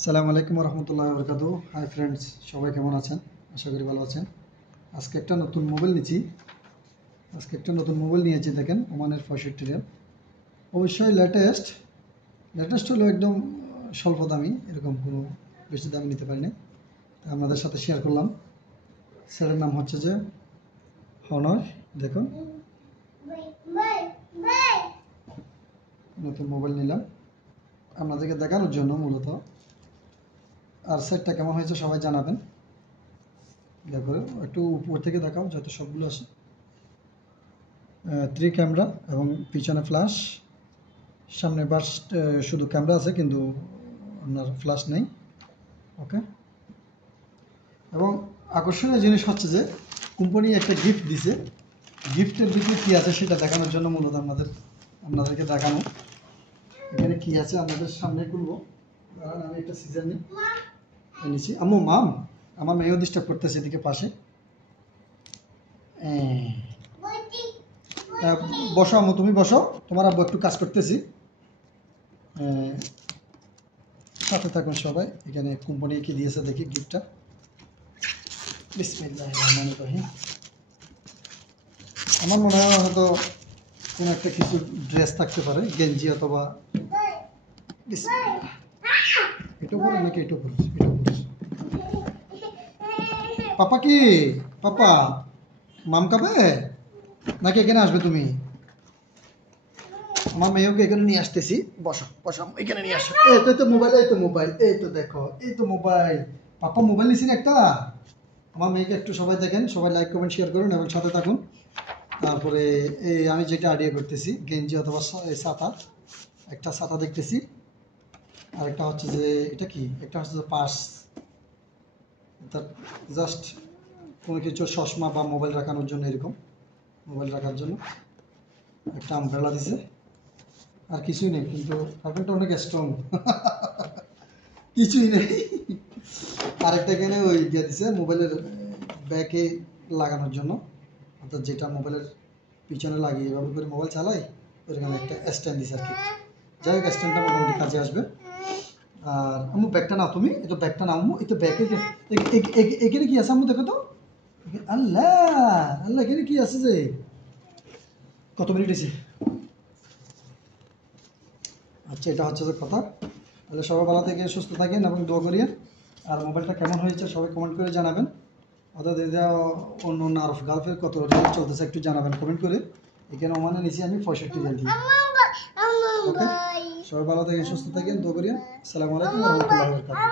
আসসালামু আলাইকুম রহমতুল্লাহি ওয়া বারাকাতুহু। হাই ফ্রেন্ডস, সবাই কেমন আছেন? আশা করি ভালো আছেন। আজকে একটা নতুন মোবাইল নিয়েছি। দেখেন, ওমানের 65 রিয়াল। অবশ্যই লেটেস্ট হলো একদম স্বল্প দামি, এরকম কোনো বেশি দামি নিতে পারিনি। আপনাদের সাথে শেয়ার করলাম। সেটার নাম হচ্ছে যে হনর। দেখুন, নতুন মোবাইল নিলাম আপনাদেরকে দেখানোর জন্য মূলত। আর সেটটা কেমন হয়েছে সবাই জানাবেন। দেখো, একটু উপর থেকে দেখাও যাতে সবগুলো আসে। 3 ক্যামেরা এবং পিছনে ফ্ল্যাশ, সামনে বার্স্ট শুধু ক্যামেরা আছে কিন্তু আপনার ফ্ল্যাশ নেই। ওকে, এবং আকর্ষণীয় জিনিস হচ্ছে যে কোম্পানি একটা গিফট দিছে। গিফটের ভিতরে কী আছে সেটা দেখানোর জন্য মূলত আপনাদেরকে দেখানো। এখানে কী আছে আপনাদের সামনে খুলবো। আমি একটা সিজন নিচ্ছি। মাম, আমার মেয়েও ডিস্টার্ব করতেছে এদিকে পাশে। বসো আম্মু, তুমি বসো, তোমার আব্বু একটু কাজ করতেছি। সাথে থাকুন সবাই। এখানে কোম্পানি কি দিয়েছে দেখি গিফটটা। বিসমিল্লাহির রহমানির রহিম। আমার মনে হয় হয়তো কোনো একটা কিছু ড্রেস থাকতে পারে, গেঞ্জি অথবা। এটা পরে নাকি এটা পরে? পাপা কি? পাপা মাম খাবে নাকি এখানে আসবে তুমি? আমার মেয়েকে এখানে নিয়ে আসতেছি। বসো বসো, এখানে নিয়ে আসো। এই তো মোবাইল, এই তো দেখো, এই তো মোবাইল। পাপা মোবাইল নিয়েছি একটা। আমার মেয়েকে একটু সবাই দেখেন, সবাই লাইক কমেন্ট শেয়ার করুন এবং সাথে থাকুন। তারপরে এই আমি যেটা আইডিয়া করতেছি, গেঞ্জি অথবা ছাতা। একটা ছাতা দেখতেছি, আর একটা হচ্ছে যে এটা কি, একটা হচ্ছে যে পার্স। তার জাস্ট কোনো কিছু চশমা বা মোবাইল রাখানোর জন্য, এরকম মোবাইল রাখার জন্য একটা আমব্রেলা দিছে। আর কিছুই নেই, কিন্তু কার্টুনটা অনেক স্ট্রং। কিছুই নেই। আরেকটা এখানে ওই দিয়ে দিছে মোবাইলের ব্যাকে লাগানোর জন্য, অর্থাৎ যেটা মোবাইলের পিছনে লাগিয়ে এভাবে করে মোবাইল চালাই, ওইরকম একটা স্ট্যান্ড দিছে আর কি। যাই হোক, স্ট্যান্ডটা মোটামুটি কাজে আসবে। আর আম্মু ব্যাগটা নাও, তুমি এটা ব্যাগটা নাও আম্মু। এই তো ব্যাগে এখানে কি আছে আম্মু, দেখো তো। আল্লাহ আল্লাহ, এখানে কি আছে যে? কত মিনিট আছে? আচ্ছা, এটা হচ্ছে যে কথা। তাহলে সবাই ভালো থেকে সুস্থ থাকেন এবং দোয়া করিয়েন। আর মোবাইলটা কেমন হয়েছে সবাই কমেন্ট করে জানাবেন। অর্থাৎ এটা অন্য আরফ গালফের কত রেট চলতেছে একটু জানাবেন কমেন্ট করে। এখানে ওমানে নিয়েছি আমি 65 রিয়াল দিয়ে। ওকে, সবাই ভালো থাকেন সুস্থ থাকেন, দোয়া করিয়েন। আসসালামু আলাইকুম ওয়া রাহমাতুল্লাহি ওয়া বারাকাতুহু।